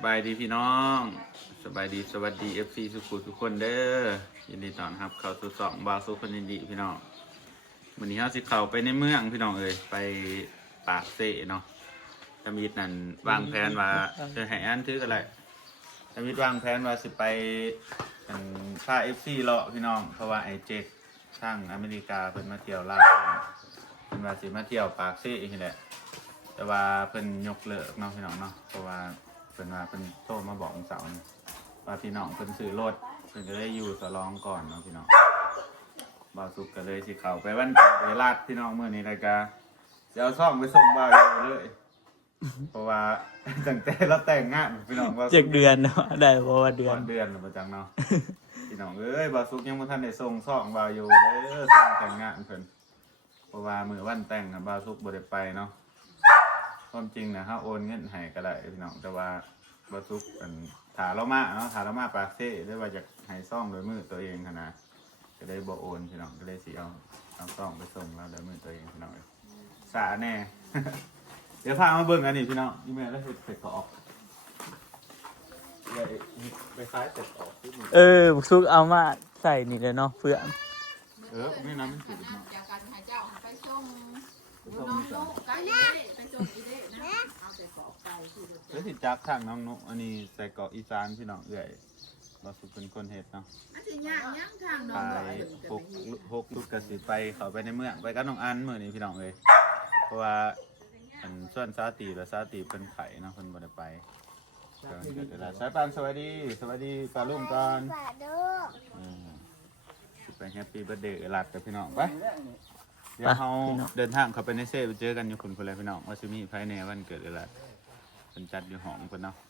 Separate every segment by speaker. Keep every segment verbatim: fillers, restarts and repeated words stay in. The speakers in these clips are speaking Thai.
Speaker 1: บายดีพี่น้องสบายดีสวัสดีเอฟซีสุขุทุกคนเด้อยินดีต้อนรับเข้าสู่สองบาสุคนยินดีพี่น้องวันนี้เราสิเข้าไปในเมืองพี่น้องเอ้ยไปปากเซ่เนาะตมิดนั่นวางแผนว่าจะให้อันถืออะไรตมิดวางแผนว่าสิไปพาเอฟซีเลาะพี่น้องเพราะว่าไอเจ็กช่างอเมริกาเพิ่นมาเที่ยวลาวเพิ่นว่าสิมาเที่ยวปากเซ่นี่แหละแต่ว่าเพิ่นยกเลิกเนาะพี่น้องเนาะเพราะว่าเพิ่นว่าเพิ่นโทรมาบอกวันเสาร์นี่ว่าพี่น้องเพิ่นซื้อรถเพิ่นก็เลยอยู่สลองก่อนเนาะพี่น้องบ่าวสุกก็เลยสิเข้าไปวันไปลาดพี่น้องมื้อนี้แล้วก็สิเอาซ่องไปส่งบ่าวอยู่เลยเพราะว่าตั้งแต่เราแต่งงานพี่น้องว่า
Speaker 2: เจ็ดเดือนเนาะได้เพราะว่าเดือน
Speaker 1: เดือนประจังเนาะพี่น้องเอ้ยบ่าวสุกยังบ่ทันได้ส่งซ่องบ่าวอยู่เด้อซ่องแต่งงานเพิ่นเพราะว่ามื้อวันแต่งน่ะบ่าวสุกบ่ได้ไปเนาะความจริงนะฮะโอนเงินให้ก็ได้พี่น้องแต่ว่าบาซุกเป็นถาเรามาเนาะถาเรามาปากเซ่ได้ว่าจะให้ซ่องโดยมือตัวเองขนาดก็ได้บ่โอนพี่น้องก็ได้สิเอาเอาซ่องไปส่งแล้วโดยมือตัวเองพี่น้องสาแน่ เดี๋ยวพามาเบิ่งอันนี้พี่น้องนี่แม่แล้วเห็ดเผ็ดก็ออกไปคล้ายเผ็ดออก
Speaker 2: เออบุกซุกเอามาใส่นี่เลยเนาะเพื่อน
Speaker 1: เออไม่น้ำมันจืดเนาะ
Speaker 3: จากการหาเจ้าไปส่งน้องนุ๊กไปเลยไปส่งอีเด้นะเอาใส่กรอบไปคือ
Speaker 1: แล้วสิจักทางน้องนุอันนี้ใส่เกาะอีสานพี่น้องเอื่อยเราสุกเป็นคนเฮ็ดเนาะ
Speaker 3: อันนี้ย่างย่างทางน้อง
Speaker 1: ไปหกหกลูกกระสิไปเขาไปในเมืองไปกับน้องอันมื้อนี้พี่น้องเลยเพราะว่าอันส่วนซาตีและซาตีเป็นไข่เนาะเพิ่นบ่ได้ไปเกิดเวลาสายปานสวัสดีสวัสดีปลาลุงก่อนอืมสิไปแฮปปี้เบิร์ธเดย์หลักกับพี่น้องไปเดี๋ยวเขาเดินทางเข้าไปในเซ่ไปเจอกันอยู่คุณคนไรพี่น้องว่าจะมีภายในวันเกิดอะไรเป็นจัดอยู่ห้องคนเนาะ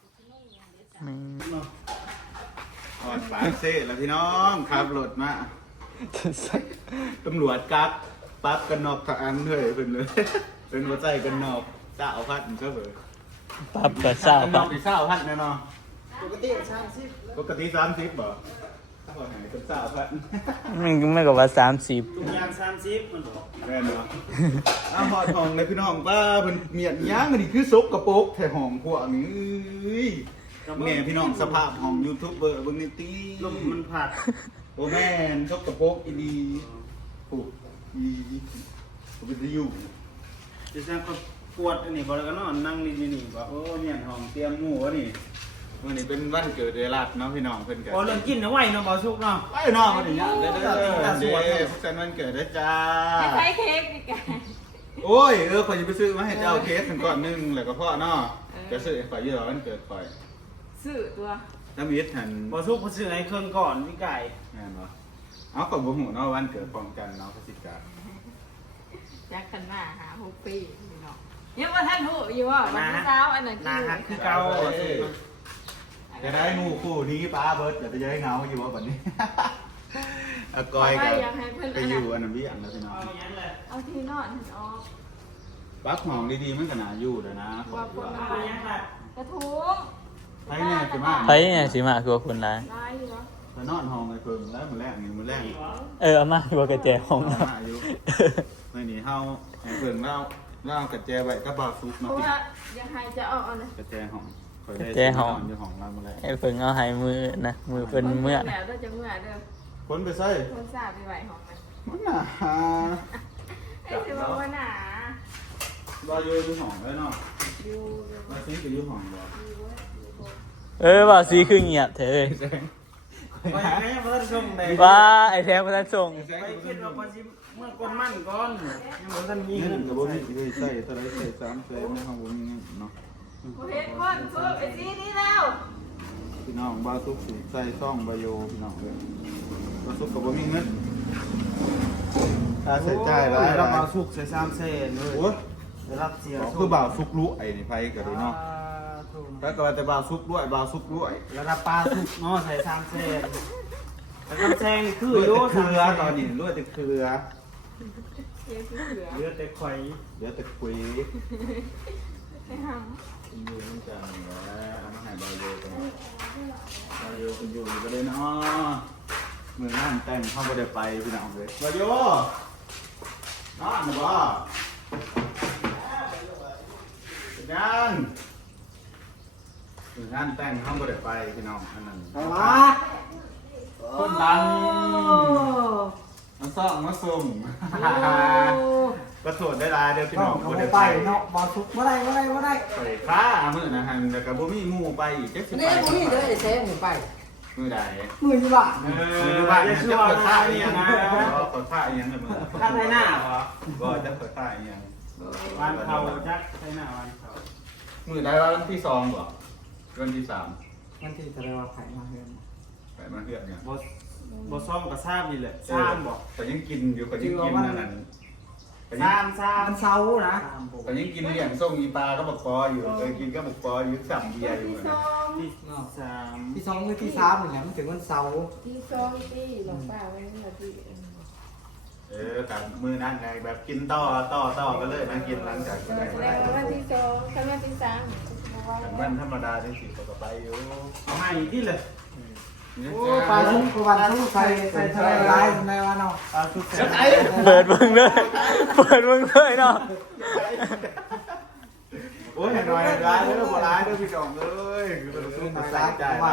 Speaker 1: ออดปากเซ่แล้วพี่น้องขับรถมาตำรวจกักปั๊บกันนอกทางเลยเป็นเลยเป็นหัวใจกันนอกเจ้าพัดมันก็เบอร์
Speaker 2: ปั๊บกับเจ้า
Speaker 1: พัดเจ้าพัดแน่นอน
Speaker 3: ปกติสามสิบ
Speaker 1: ปกติสามสิบบ่ถ้าบอกไหนเป็นเจ้าพัด
Speaker 2: มันไม่กับว่าสามสิบ
Speaker 3: ทุกอย่างสามสิบมันบอก
Speaker 1: แม่นบ่อ้าวหอดห้องเลยพี่น้องป้าเพิ่นเมียนย่างอันนี้คือซกกระโปกแถห้องพวกนี้แม่พี่น้องสภาพห้องยูทูบเบอร์เบิ่งนี่ตี
Speaker 3: ลมมันผัด
Speaker 1: โอ้แม่นซกกระโปกอีดีปุ๊บอีบ่เป็นอยู่
Speaker 3: จะสร้างก็ปวดอันนี้บ่แล้วก็นอนนั่งนี่นี่บ่โอ้เมียนห้องเตรียมหมู่วะนี่
Speaker 1: มื้อนี้เป็นวันเกิดเดลัดเนาะพี่น้องเพิ่นก็
Speaker 3: โอ้เรื่องกินเอาไว้เนาะบ่สุกเนาะ
Speaker 1: ไว้เนาะมื้อนี้เด้อเด้อเด้อกันวันเกิดเด้อจ้า
Speaker 4: ใช้เค้กดิแก
Speaker 1: โอ้ยเออข่อยจะไปซื้อมาให้เจ้าเค้กก่อนนึงแล้วก็พ่อเนาะจะซื้อให้ข่อยอยู่วันเกิดข่อย
Speaker 4: ซื้อตัว
Speaker 1: ถ้ามีหัน
Speaker 3: บ่สุกบ่ซื้อให้เครื่องก่อนพี่ไก่
Speaker 1: แม่นบ่เอาก็บ่ฮู้เนาะวันเกิดพร้อมกันเนาะพฤศจิกา
Speaker 4: จักคันมาหาหกปีพี่น้องยังว่าท่านฮู้อยู่ว่าวันเช้าอันนั้น
Speaker 3: คือเก่า
Speaker 1: จะได้หมู่คู่นี้ป้าเบิร์ดจะจะได้เงาอยู่ว่าแบบนี้อากอยกับไปอยู่อันนั้นวิอันนั้นพี่น้อง
Speaker 4: เอาที่นอนออก
Speaker 1: บักหอมดีๆมันขนาดอยู่เลยนะ
Speaker 4: ว่าคนมากระทุ้ง
Speaker 1: ไผ่เนี่ยสิมา
Speaker 2: ไผ่เนี่ยสิมาคือคนร้าย
Speaker 4: ร้ายอยู่เนาะ
Speaker 1: มานอนห้องไอ้เพิ่งแล้วมือแรกนี่มือแรก
Speaker 2: เออเอามาอยู่กระแจห้อง
Speaker 1: เนาะไม่หนีเฮาไอ้เพิ่งเล่าเล่ากระแจไว้ก็บาซุก
Speaker 4: เนาะเพราะว่ายังไงจะเอาอะไร
Speaker 1: กระแจห้อง
Speaker 2: แจ้ห้องไอ้เพิ่งเอาหายมือนะมือเป็นเมื่อ
Speaker 4: แล้วก็จะเมื่อเด้อ
Speaker 1: คนไปใส่
Speaker 4: คนสาบไปไหวห้องมัน
Speaker 1: มันหนา
Speaker 4: ไอ้จะบอกว่าหนา
Speaker 1: บาอยู่ที่ห้องเลยเนาะบาซีก็อยู่ห้องบ่
Speaker 2: เออบาซีคือเงียบเถอะว่าไอ้แท้มาท่านส่ง
Speaker 3: ไปคิดว่าพอสิเมื่อคนมั่นก่อนยังบ่ทันมี
Speaker 1: เงินก็บ่มีสิใส่เท่าไรใส่สามแสนในห้องบ่มีเงินเนาะ
Speaker 4: เฮ็ดคนซื้อไอ้ซีนี่แล้ว
Speaker 1: พี่น้องบาซุกสิใส่ซ่องบาโยพี่น้องเลยบาซุกก็บ่มีเงินค่าใช้จ่ายหลาย
Speaker 3: แล้วบาซุกใส่สามแสนเลย
Speaker 1: โอ้ย
Speaker 3: ได้รับเสีย
Speaker 1: คือบาซุกรู้ไอ้นี่ไผก็ดีเนาะถ้าก็ว่าแต่บาซุกด้วยบาซุกด้วย
Speaker 3: แล้วรับปลาซุกเนาะใส่สามแสนแล้วก็แซงคือ
Speaker 1: อยู่เครือตอนนี้รู้แต่เครือ
Speaker 3: เหลือแต่ไข่
Speaker 1: เหลือแต่คุย
Speaker 4: ไอ้หัง
Speaker 1: อยู่นั่นจังแล้วเอามาให้บาโยกันบาโยกันอยู่ก็เลยเนาะมือนั่นแต่งเข้าไปได้ไปพี่น้องเลยบาโยนั่นนะบ่เป็นยังคืองานแต่งเขาบ่ได้ไปพี่น้องอันนั้น
Speaker 2: ไปวะ
Speaker 1: คนดังมาซ่องมาซุ่มก็โทษได้หลายเด้อพี่น้องบ่ได้ไป
Speaker 2: เนาะบอสุกเมื่อไรเมื่อไรเมื่อไร
Speaker 1: ไปฟ้ามื้อนะฮะแล้วก็บ่มีหมู่ไปอีกจักสิไป
Speaker 2: นี่นี่เด้อแท้หนูไป
Speaker 1: มื้อใด
Speaker 2: มือยี่บ้า
Speaker 1: เอออยู่บ้านเนี่ยจะเปิดท่าอีหยังนะเปิดท่าอีหยังเลยมื้อ
Speaker 5: ข้างในหน้าเหรอ
Speaker 1: บ่จะเปิดท่าอีหยัง
Speaker 5: วันเขาจักในหน้าวันเขา
Speaker 1: มื้อใดวันที่สองบ่วันที่สาม
Speaker 2: มันที่จะเรียกว่าไผ่มาเฮือน
Speaker 1: ไปมาเฮือนเนี่ย
Speaker 5: บอสบอซ่อมกับซ้ำนี่แหละซ้ำบอก
Speaker 1: ก็ยังกินอยู่ก็ยังกินนั่นน่ะก็ยัง
Speaker 5: ซ้ำซ้
Speaker 2: มันเซานะ
Speaker 1: ก็ยังกินเลี้ยงส่งอีปลาก็บอกปออยู่เคยกินก็บอกปออยู่สั่งเบียร์อยู่นะ
Speaker 5: ำที่สาม
Speaker 2: ที่สองหรือที่สามนี่แหละมันถึงวันเสาร์
Speaker 3: ที่ซองที่หลงป่าไว้เมื่อที่
Speaker 1: เออกับมือนั่นไงแบบกินต่อต่อต่อกันเลยนะกินหลังจากกิน
Speaker 3: แล้ววันที่สองครั้งวันที่สาม
Speaker 1: แต่มันธรรมดาที่สิบก็ไปอยู่
Speaker 5: เอาให้ที่เลย
Speaker 2: โอ้ปลาชุกวันชุกใส่ใส่ทะเลร้ายในวันเนาะ
Speaker 5: ปลาชุด
Speaker 1: ไอ้
Speaker 2: เปิดมึงเลยเปิดมึงเลยเนาะ
Speaker 1: โอ้ยหน่อยร้ายเด้อบ่ร้ายเด้อพี่จองเอ้ยคือเราสู้ใส่ใจป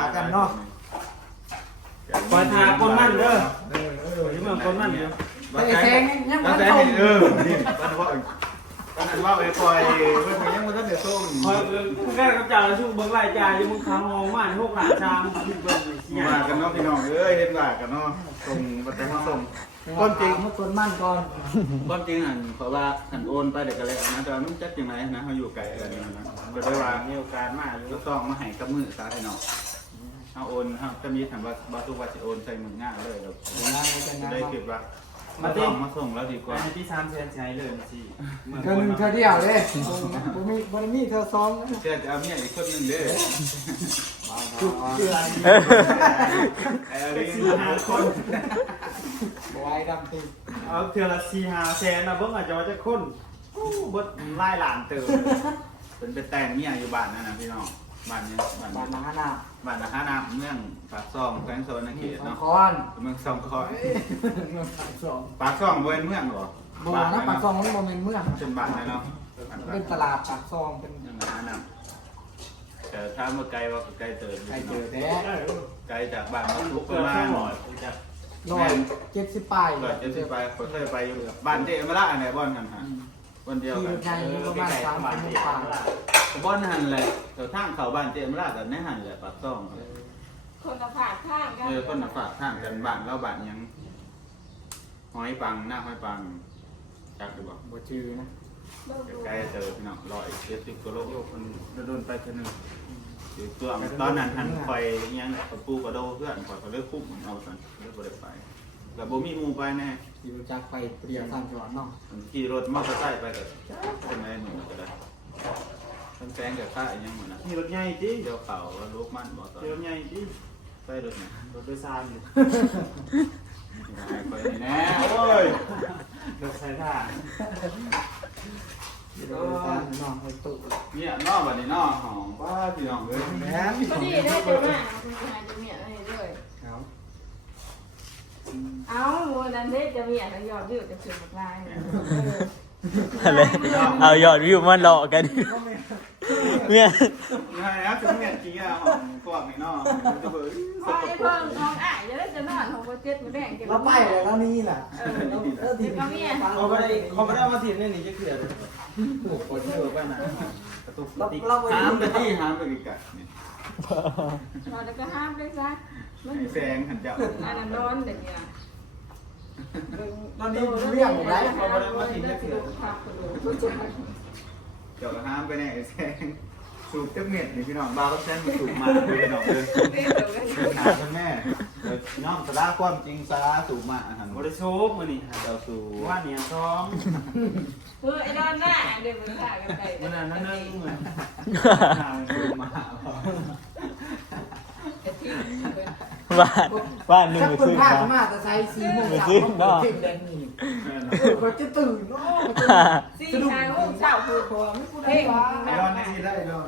Speaker 5: ปล่อยทาคนมั่นเด้อเออเออที่เมืองคนมั่นเด้อ
Speaker 2: แต่แซงยัง
Speaker 1: แล้
Speaker 2: มั
Speaker 1: วน แต่
Speaker 2: ส่ง
Speaker 1: เออนี่มันว่ามันว่าไอ้คอยเพิ่นยังบ่ทันได้ส่ง
Speaker 5: คอยเออมึงแก้กับจ่าแล้วช่วงเบิ้งรายจ่ายที่มึงค้างมองมาพวกหลานชามที่เบิ้งเนี่ย
Speaker 1: มากันเนาะพี่น้องเอ้ยเห็นว่ากันเนาะส่งบ่แต่มาส่งก้อนจริง
Speaker 2: เมื่อต้นมั่นก่อน
Speaker 1: ก้อนจริงหันเพราะว่าหันโอนไปเด็กกันแล้วนะแต่ว่ามันจัดยังไงนะเขาอยู่ไกลกันนะก็ได้ว่า
Speaker 5: มีโอกาสมากอยู่
Speaker 1: ก็ต้องมาให้กับมือซะให้เนาะเอาโอนครับจะมีถามว่าบาตุว่าจะโอนใส่มือง่ายเลยเดี๋ยวได้เก็บว่ามาต้องมาส่งแล้วดีกว่า
Speaker 5: อันที่สามเซนใช้เลยสิ
Speaker 2: เธอหนึ่งเธอเดียวเลยบุมีบุมีเธอสอง
Speaker 1: เชื่อจะเอาเมียอีกคนหนึ่งเด้อ
Speaker 2: จุดเดือน
Speaker 1: ไอ้ลิงหาคน
Speaker 2: บอยดำตี
Speaker 5: เอาเทือละสี่ห้าแสนนะเบิ้งอาจจะว่าจะค้นบดไล่หลานเติม
Speaker 1: เป็นไปแต่งเมียอยู่บ้านนั่นนะพี่น้องบ้านเนี้ยบ้าน
Speaker 2: บ้านนาหน้า
Speaker 1: บ้านนะฮะน้ำเมืองปากซองแขวงโซนเขต
Speaker 2: สอง
Speaker 1: เนาะ
Speaker 2: คอน
Speaker 1: เมืองซองคอย
Speaker 2: เมืองปากซอง
Speaker 1: ปากซองเว้นเมืองเหรอ
Speaker 2: บัวนะปากซองมันโมเมนเมือง
Speaker 1: เป็นบ้านเลยเนาะ
Speaker 2: เป็นตลาดปากซองเป็น
Speaker 1: ยังหาน้ำแต่ถ้าเมื่อไกลว่าไกลเติม
Speaker 2: ใครเจอแท้
Speaker 1: ไกลจากบ้านมาลุก
Speaker 5: เกิ
Speaker 1: ประ
Speaker 5: ด
Speaker 1: มา
Speaker 5: ขึ้
Speaker 1: ณ
Speaker 5: นหน่อยจะ
Speaker 2: ร้อยเจ็ดสิบปลาย
Speaker 1: เกิดจะสิไปคนเคยไปอยู่บ้านเจ๊มาละอันไหนบ้านกันฮะวันเดียว
Speaker 2: ที่
Speaker 1: กัน
Speaker 2: ไทยประมาณสามพันปลาย
Speaker 1: บ้านหันเลยแต่ทางเขาบ้านเจ๊มาละแต่ในหันเลยปากซอง
Speaker 3: คนละผ่าข้างกัน
Speaker 1: เออคนฝากทางกันบ้านแล้วบ้านยังหอยปังหน้าหอยปังจักดูบ่
Speaker 2: บัวจือนะ
Speaker 1: ใกล้เจอพี่น้องร้อยเจ็ดสิบกิโลมันโดนไปแค่นึงอยู่ตัวตอนนั้นหันคอยยังกระปูกระโดเพื่อนคอยเขาเลือกคุ้มเอาสันเลือกบริไปแต่บ่มีมูไปแน่
Speaker 2: อยู่จากไปเปรียวทางจังหวัดน้อง
Speaker 1: ขี่รถมอเตอร์ไซค์ไปก็เป็นไงหนูก็ได้ต้นแสงกับข้ายังเหมือนนะ
Speaker 5: มีรถใหญ่จริง
Speaker 1: เดี๋ยวเขาลูกมันบอกตอน
Speaker 5: มีรถใหญ่จริง
Speaker 1: ใส่รถเนี่ย
Speaker 5: รถโดยสารอยู่
Speaker 1: ไปแน่โอ้ย
Speaker 5: รถใช้ท่า
Speaker 2: อยู่โดยสารน้องไอ้ตุ๊
Speaker 1: เนี่ยนอกบัดนี้นอกหอมว่าพี่น้องเลย
Speaker 2: แม่
Speaker 3: พอดีได้เจอมาคุณชายจะเมียอะไรด้วย
Speaker 2: ครับ
Speaker 3: เอาวันนั้นได้จะเมียแล้วยอดวิวจะถึงลาย
Speaker 2: อะไรเอายอดวิวมาหลอกกันเนี่ย
Speaker 1: ไงครับถึงเนี่ยจริงอ่ะหอมพวกนี้นอกจะเบื่อ
Speaker 3: พอไอ้เพิ่งน้องอ่ะจะได้จะนอนของโปรเจกต์มาแดงเก็บ
Speaker 2: เราไปเลยแล้วนี่แหละเออที
Speaker 3: ก็เมีย
Speaker 5: เขาไม่ได้เขาไม่ได้มาถิ่นนี่นี่จะเกลียดเลยถูกคนเยอะไปนะกระตุก
Speaker 2: เรา
Speaker 5: ติ๊ก
Speaker 2: เราไป
Speaker 1: ห้ามไปที่ห้ามไปกิกะนี่
Speaker 3: เราจะก็ห้ามได้ซะมัน
Speaker 1: ไอ้แสงหันเจ้า
Speaker 3: อันนั้นร้อนเด็กเนี่ย
Speaker 2: ตอนนี้เรียกผมได้
Speaker 3: เขาไม่ได้มาทิ้งเลยคือครับคุณดู
Speaker 1: เจ้าก็ห้ามไปแน่ไอ้แสงสูบเต็มเม็ดนี่พี่น้องบ้าก็แสงมาสูบมาพี่น้องเลย
Speaker 3: เดี๋ยวกัน
Speaker 1: หนาคุณแม่น้องสาระความจริงสาระสูบมาอาหาร
Speaker 5: บริโชคมานี่
Speaker 1: เจ้าสูบ
Speaker 5: ว่าเนี่ยท้อง
Speaker 3: เออไอ้ดอนหน้าเดี๋ยวมันถ่ายกันไป
Speaker 5: มันนั่นนั่นนั่นเหมือน
Speaker 1: สูบมา
Speaker 2: บ้านบ้านหนึ่ง
Speaker 6: ถ้าคน
Speaker 2: ซื้อ
Speaker 6: พา
Speaker 2: มา
Speaker 6: มาแต่ใช้สีโมงสาม
Speaker 2: ซื้อ
Speaker 6: โมง
Speaker 2: เนาะ
Speaker 6: เพ่งแดงนี่เออเขาจะตื่นเนาะ
Speaker 3: สี่ทางลูกเจ้าคือ
Speaker 6: พอไม่พูด
Speaker 3: เพ่ง
Speaker 6: ได้
Speaker 5: ไอรอนนี่ได้ไอรอน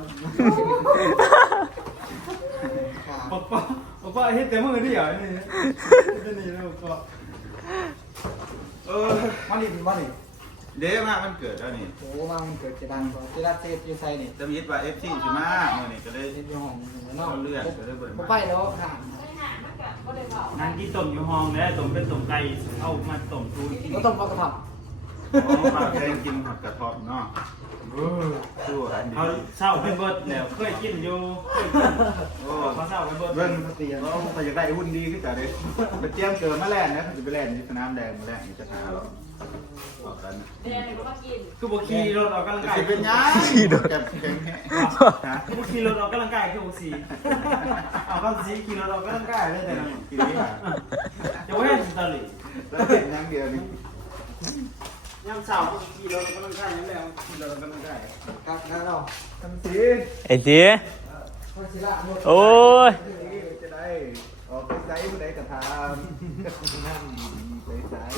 Speaker 5: ป๊อปป๊อปป๊อเฮ็ดแต่มือเดียวนี่นี่แล้วก็
Speaker 1: เออ
Speaker 6: มาดิมาดิ
Speaker 1: เด้มามันเกิดแล้วนี่
Speaker 6: โอ้ว่ามันเกิดจะดังกว่าจะรัดเซฟยูไซนี่
Speaker 1: จะมีว่าเอฟซีสิมาเมื่อนี้ก็เลย
Speaker 6: เซฟยูห้องนอก
Speaker 1: เอาเลื่อนก็เลยเบิ่ง
Speaker 6: ผมไปแล้วค่ะ
Speaker 5: นั่งกินต้มอยู่ห้องแล้วต้มเป็นต้มไก่เอามาต้มทูกิน
Speaker 6: ก็ต้องประกอบ
Speaker 1: อ๋อมาแกงกินผัดกระเพาะเนาะสู้อันนี้
Speaker 5: เขาเศร้าไปเบิดแล้วเคยกินอยู่เคยกิน
Speaker 1: โอ้
Speaker 5: เขาเศร้าไปเบิด
Speaker 1: เบิ่งเตียงเราไปอยากได้หุ้นดีขึ้นจ้ะเด้ไปเตรียมเกิดมาแล่นนะจะไปแล่นที่สนามแดงมาแล่นนี่จะหาหรอกบอกกันนะ
Speaker 4: เดี๋ยวก็มากิน
Speaker 5: คือบุขี่รถออกกำลังกาย
Speaker 1: สิเป็นยังแกแข็งแฮะฮะ
Speaker 5: บุขี่รถออกกำลังกายคือบุขี่เอาเข้าสีขี่รถออกกำลังกายได้แต่ละ
Speaker 1: กินนี่ค่ะ
Speaker 5: จะไม่ให้สตอรี่
Speaker 1: แล้วเห็นยังเดียวนี่
Speaker 5: ย่ำสาวบุขี่รถออกกำลังกายนั่นแหละขี่รถออกกำลังกาย
Speaker 6: ครับนะเรา
Speaker 1: ทำสิ
Speaker 2: ไอ้จี
Speaker 6: คนศิลาหมด
Speaker 2: โอ้ย
Speaker 1: จะได้ออกไปไซส์ผู้ใดกระทำนั่งไปไซส์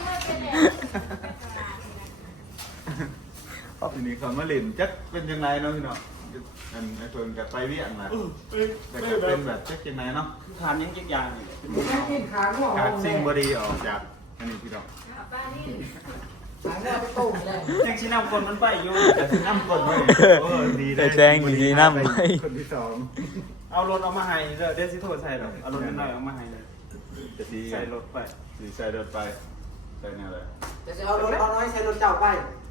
Speaker 1: ทีนี้เขามาเล่นจักเป็นยังไงเนาะพี่เนาะอันไอ้เพิ่นกับไปเวียงมาแต่ก็เป็นแบบจักยังไงเนาะ
Speaker 5: ทานยังกี่อย่างนี่
Speaker 6: แค่กินขาง่วง
Speaker 1: ขาดสิ่งบดีออกจากอันนี้พี่น้อง
Speaker 4: ป้านี่
Speaker 6: ขาง่วงไปต้มเลย
Speaker 5: ยังชี้นำคนมันไปอยู่
Speaker 1: แต่สิน้ำกดไว้โอ้ดี
Speaker 2: ไอ้แจงอยู่ดีน้ำไป
Speaker 1: คนที่สอง
Speaker 5: เอารถเอามาให้เด้อเดี๋ยวสิโทรใส่หรอกเอารถน้อยๆเอามาให้เลย
Speaker 1: จะดี
Speaker 5: ใส่รถไป
Speaker 1: ดีใส่รถไปใส่เนี่ยเลย
Speaker 6: จะจะเอารถเอาน้อยใช้รถเจ้าไป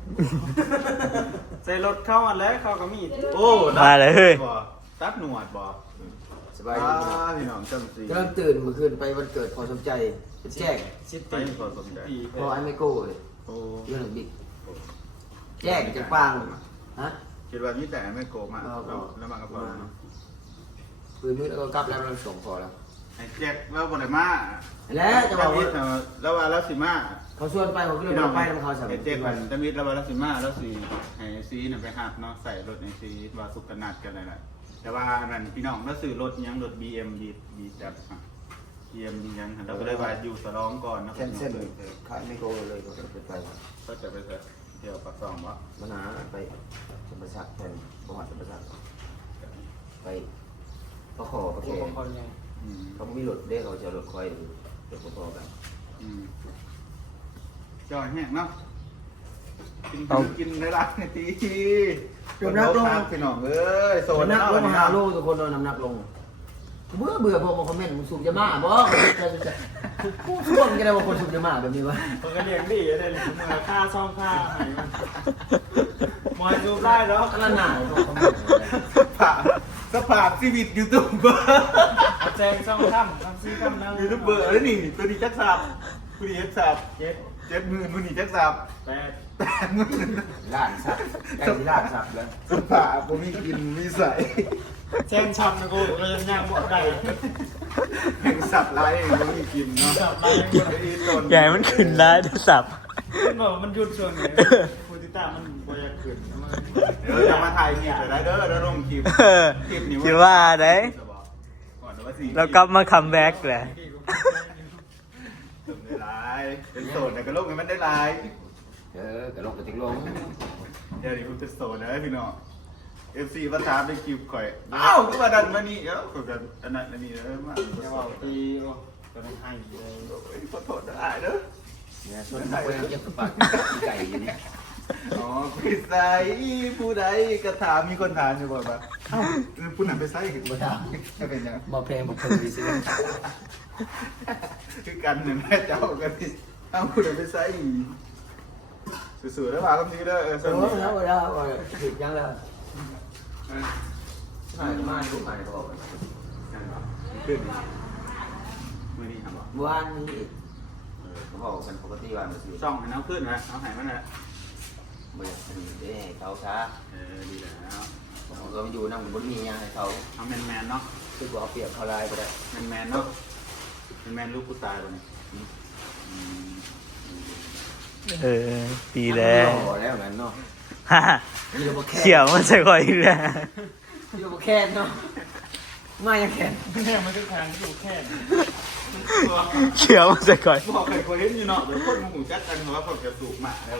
Speaker 5: ใส่รถเข้าอันแล้วเข้าก็มี
Speaker 1: โอ้
Speaker 2: มาเลยเฮ้ย
Speaker 1: บ่ตัดหนวดบ่
Speaker 7: สบายดี
Speaker 1: อ่าพี่น้องจำสี
Speaker 7: กำลังตื่นเมื่อคืนไปวันเกิดพอสมใจเป็นแจ้ง
Speaker 5: สิบ
Speaker 1: ไป
Speaker 5: ปี
Speaker 1: พอสมใจ
Speaker 5: ปี
Speaker 7: พอไอ้ไม่โก้เลย
Speaker 1: โอ้
Speaker 7: เรื่องบิ๊กแจ้งจะปังฮะ
Speaker 1: คิดว่ามีแต่ไม่โกงอ่ะแล้วแล้วมันก็พอเนาะ
Speaker 7: คืนมื้อแล้วก็กลับแล้วเราส่งพอแล้ว
Speaker 1: ไอ้แจ็คแล้วบ่ได้มา
Speaker 7: แล้วจะบอกว่า
Speaker 1: แล้วว่าแล้วสิมา
Speaker 7: เขาชวนไปผมก็เลย
Speaker 1: พี่น้อง
Speaker 7: ไปนำเขาสั่ง
Speaker 1: ไอ้แจ็คมันจะมีแล้วว่าแล้วสิมาแล้วสิให้ซีน่ะไปหักเนาะใส่รถในซีว่าสุกกันนัดกันเลยแหละแต่ว่าอันนั้นพี่น้องแล้วซื้อรถยังรถ บี เอ็ม บีบีจับ บี เอ็ม บียังเราก็เลยว่าอยู่สลองก่อนนะ
Speaker 7: แคนเซิลขายไม่โก้เลยก็ไปไป
Speaker 1: ก็จะไปเที่ยวปากซองวะ
Speaker 7: มันหาไปสมบัติศักดิ์แทนประวัติสมบัติศักดิ์ไปก็ขอประเคน
Speaker 5: คนไง
Speaker 1: อืม
Speaker 7: เขามีรถเด้เขาจะรถคอยเดี๋ยวพอกัน
Speaker 1: อืมจอยแห้งเนาะกินกินในร้านในตีพี่น้องเอ้ยโซน
Speaker 7: น้ำหนักลง
Speaker 1: นะ
Speaker 7: หาโลทุกคนเราน้ำหนักลงเบื่อเบื่อพอมาคอมเมนต์มึงสูบยามาบ่กูช่วงจะได้ว่าคนสูบยามาแบบนี้วะ
Speaker 5: มันก็เลี้ยงดีเลยมือค่าซ่อมค่าให้มันมอยดูได้แล้ว
Speaker 7: กระหน่าย
Speaker 1: สภาพสภาพชีวิตยูทูบเบอร์
Speaker 5: เอาแจงซ่อมค่ำทำซีค่ำนั่ง
Speaker 1: ยูทูบเบอร์แล้วนี่ตัวนี้จักสับตัวนี้จักสับ
Speaker 5: เจ็ด
Speaker 1: เจ็ดหมื่นตัวนี้จักสับ
Speaker 5: แปด
Speaker 1: แปดหมื่น
Speaker 7: ล้านสับใกล้ที่ล้านสับแล้ว
Speaker 1: สภาพผมมีกินมีใส่
Speaker 5: แจงช้ำนะกูก็ยังย่างบ่ได้
Speaker 1: แห่งสับไล่ผมมีกินเนาะ
Speaker 5: สับไร
Speaker 2: ใหญ่มันขึ้นได้ทุกสับ
Speaker 5: มันบอกมันหยุดช่วงนี้ฟูติต้ามันบ่อยากขึ้นมัน
Speaker 1: เดี๋ยวจะมาถ่ายคลิปเดี๋ยวได้เด้อแล้วลงคลิป
Speaker 2: เออ
Speaker 1: คลิปนี้
Speaker 2: คิดว่าได้
Speaker 1: ก่อนว่าสี่
Speaker 2: แล้วก็มาคัมแบ็กแหละ
Speaker 1: จบได้หลายเป็นโสดแต่ก็ลงให้มันได้หลาย
Speaker 7: เออกระลงกระติกลง
Speaker 1: เดี๋ยวนี้ผมจะโสดนะพี่น้องเอฟซีมาถามในคลิปข่อยอ้าวก็มาดันมานี่เอ้าก็กันอันนั้นอันนี้เออมา
Speaker 5: จะบอกตีก็จะต้องให้เลย
Speaker 1: โอ้ยขอโทษได้เด้อ
Speaker 7: เนี่ยส่วนไทยเจ็บกระปักไก่อยู่นี่
Speaker 1: อ๋อคุยใส่ผู้ใดกระถามมีคนถามอยู่บ่ว่าเอ้าเออผู้นั้นไปใส่เห็นบ่ถามจะเป็นยัง
Speaker 7: บ่แพงบ่เพิ่มดีสิ
Speaker 1: คือกันเนี่ยแม่เจ้ากันที่เอ้าผู้นั้นไปใส่สู้ๆแล้วว่าคำนี้เด้อเออ
Speaker 7: โอ้
Speaker 1: สนุก
Speaker 7: แล้วแล้วถึงยังแล้วใช่มาดูใหม่เขาบอก
Speaker 1: ขึ้นมือนี้ครับบอก
Speaker 7: วันนี้เขาบอกเป็นปกติวันมาสิ
Speaker 1: ช่องให้น้ำขึ้นนะเอาหายมันนะ
Speaker 7: เมื่อนี้ได้เขาช้า
Speaker 1: เออดีแล้ว
Speaker 7: ผมก็มาอยู่นั่งบนมีงานให้เขา
Speaker 1: เอาแมนแมนเนาะ
Speaker 7: คือว่าเอาเปรียบเขาลายไปได้
Speaker 1: แมนแมนเนาะแมนแมนลูกกูตายวันนี้
Speaker 2: เออดีแล้ว
Speaker 7: แล้วงั้นเนาะ
Speaker 2: ฮ่าเขียวมันจะคอยอีกแล้ว
Speaker 7: อยู่บ่แค่เนาะมายังแค่
Speaker 5: แค่มันคือทางที่อยู่แค่
Speaker 2: เขียวมันจะคอย
Speaker 1: บอกใครคนเห็นอยู่เนาะเดี๋ยวคนมาหูจักกันว่าคนจะสูบหมาแล้วแบบ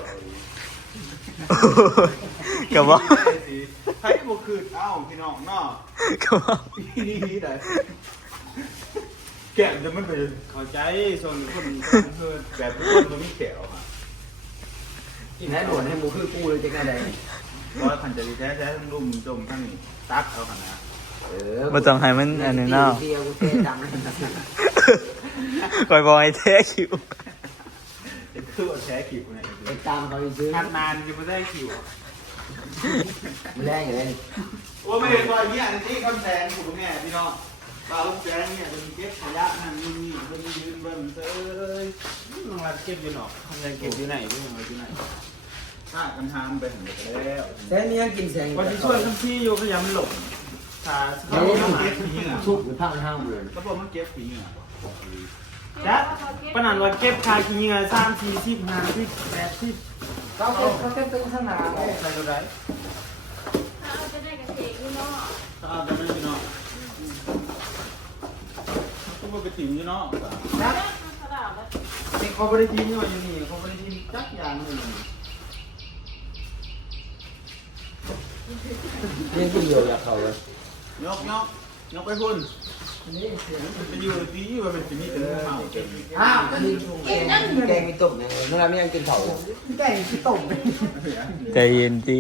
Speaker 2: กับว่า
Speaker 1: ใครบอกคืนเอ้าพี่น้องเนาะ
Speaker 2: กับว่า
Speaker 1: นี่นี่ไหนแก้มจะไม่เป็น
Speaker 5: เข้าใจส่วนคนเพื่อน
Speaker 1: แบบทุกคนมันมีแขวค่ะ
Speaker 7: กินให้หนวดให้หมูคือกูเลยจะไงใด
Speaker 1: ร้อยพันจะดีแท้แท้ทั้งลุ่มจมทั้งตักเอาขนาด
Speaker 7: เออ
Speaker 2: บ่ต้องให้มันอันนี้เนาะ
Speaker 7: เดียวกูเท่ดัง
Speaker 2: คอยบอกให้แท้คิว
Speaker 1: เป็นคือว่าแท้ขิวเนี่ย
Speaker 7: ไปตามเขาไปซื้อ
Speaker 1: ทำนานจะไม่ได้ขิว
Speaker 7: ไม่แรงอย่างไร
Speaker 1: โอ้ไม่เห็นว่าอย่างเงี้ยอันนี้คำแสงถูกแน่พี่น้องปลาลูกแสงเนี่ยเป็นเก็บขยะนั่นนี่นี่เป็นยืนเบิ่งเอ้ย
Speaker 5: น้องรัดเก็บอยู่หนอกทำยังเก็บอยู่ไหนพี่น้องอยู่ไหน
Speaker 1: ถ้ากันทำไปถึงแล้ว
Speaker 7: แซงนี่ยังกินแซง
Speaker 5: วันที่ช่วยทั้งที่อยู่ขยำหลงขาเขา
Speaker 7: เฮ้ย
Speaker 5: ทำหา
Speaker 1: เก็บผีเหรอ
Speaker 7: ชุบหรือผ้ามันห้ามเลย
Speaker 1: ก็บอกมันเก็บผีเหรอ
Speaker 5: จ้ะปนันว่าเก็บคาขี้เงินสามสี่สิบห้าสิบแปดสิบ
Speaker 6: เขาเก็บเขาเก็บตึ้งข้างหน้าเลย
Speaker 5: ใส่ตัวไหน
Speaker 3: ถ้าเอาจะได้กระเทงอยู่เนาะ
Speaker 1: ถ้าเอาจะไม่พี่น้องต้องไปถึงพี่น้อง
Speaker 3: แล้วกระดาษแล้ว
Speaker 1: นี่เขาไม่ได้ทิ้งอยู่นี่เขาไม่ได้ทิ้งจักอย่างเลย
Speaker 7: เลี้ยงกินเดียวอยากเขาเลย
Speaker 1: ยกยกยกไปพุ่นมันจะอยู่ตีอยู่ว่าเป็นสิ่งนี้เป็นเห่าเก่ง
Speaker 7: อ้าวมีแกงแกงมีต้มเนี่ยน้องรามยังกินเผา
Speaker 6: แกงที่ต้ม
Speaker 2: ใจเย็นตี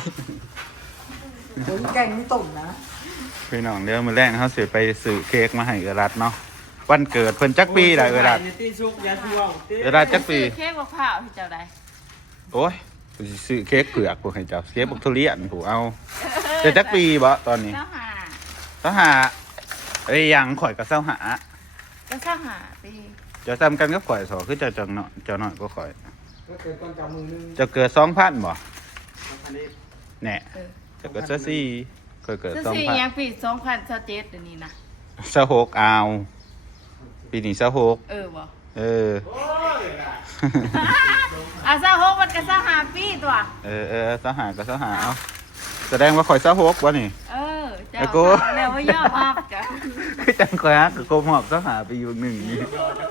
Speaker 6: ผมแกงที่ต้มนะ
Speaker 1: พี่น้องเดี๋ยวมื้อแรกเขาเสียไปซื้อเค้กมาให้เอรัดเนาะวันเกิดเพิ่นจักปีได้เอรัด
Speaker 5: ตีชุกยาช่วง
Speaker 1: เอรัดจักปี
Speaker 3: เค้กมะพร้าวที่เจ้าได้
Speaker 1: โอ้ยกูสิซื้อเค้กเผือกกูให้เจ้าเค้กบุกทุเรียนกูเอาแต่จักปีบ่ตอนนี้
Speaker 3: เจ้าหา
Speaker 1: เจ้าหาไอ้ยยังข่อยกับเจ้าหา
Speaker 3: เจ้าเจ้าหาปี
Speaker 1: เจะจำกันกับข่อยสอคือเจะจังเนาะเจ้าน้อยก็ข่อย
Speaker 6: ก็เกิดตอนจับมือนึง
Speaker 1: เจะเกิดสองพันบ่แน่เจะเกิดเจ้าสี่ข่อยเกิด
Speaker 3: เจ้า
Speaker 1: สอง
Speaker 3: สี่
Speaker 1: พัน
Speaker 3: ยังปีสองพันเจ้าเจ็ดเดี๋ยวนี้นะ
Speaker 1: เจ้าหกเอาปีนี้เจ้าหก
Speaker 3: เออบ่
Speaker 1: เออ
Speaker 3: อ่ะเจ้าหกมันก็เจ้าหาปีตัว
Speaker 1: เออเออเจ้าหากับเจ้าหาเอาแสดงว่าข่อยเจ้าหกวะนี่
Speaker 3: เออเจ้า
Speaker 1: ไอ้กู
Speaker 3: แล้วว่ายอมรับจ้ะ
Speaker 1: คือจังข่อยฮักกับโกมหอบเจ้าหาไปอยู่หนึ่งนี่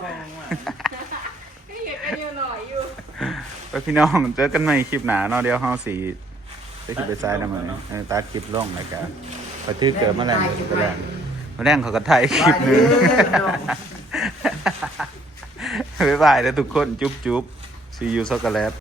Speaker 3: ก็อยากกันอยู่หน่อยอยู่
Speaker 1: ไปพี่น้องเจอกันใหม่คลิปหนาเนาะเดี๋ยวเฮาสีไปคลิปไปซ้ายนะมันเออตัดคลิปลงรายการพอถือเกิดมาแรงคลิปไปแรงมาแรงเขาก็ถ่ายคลิปหนึงบ๊ายบายนะทุกคนจุ๊บจุ๊บซียูช็อกโกแลต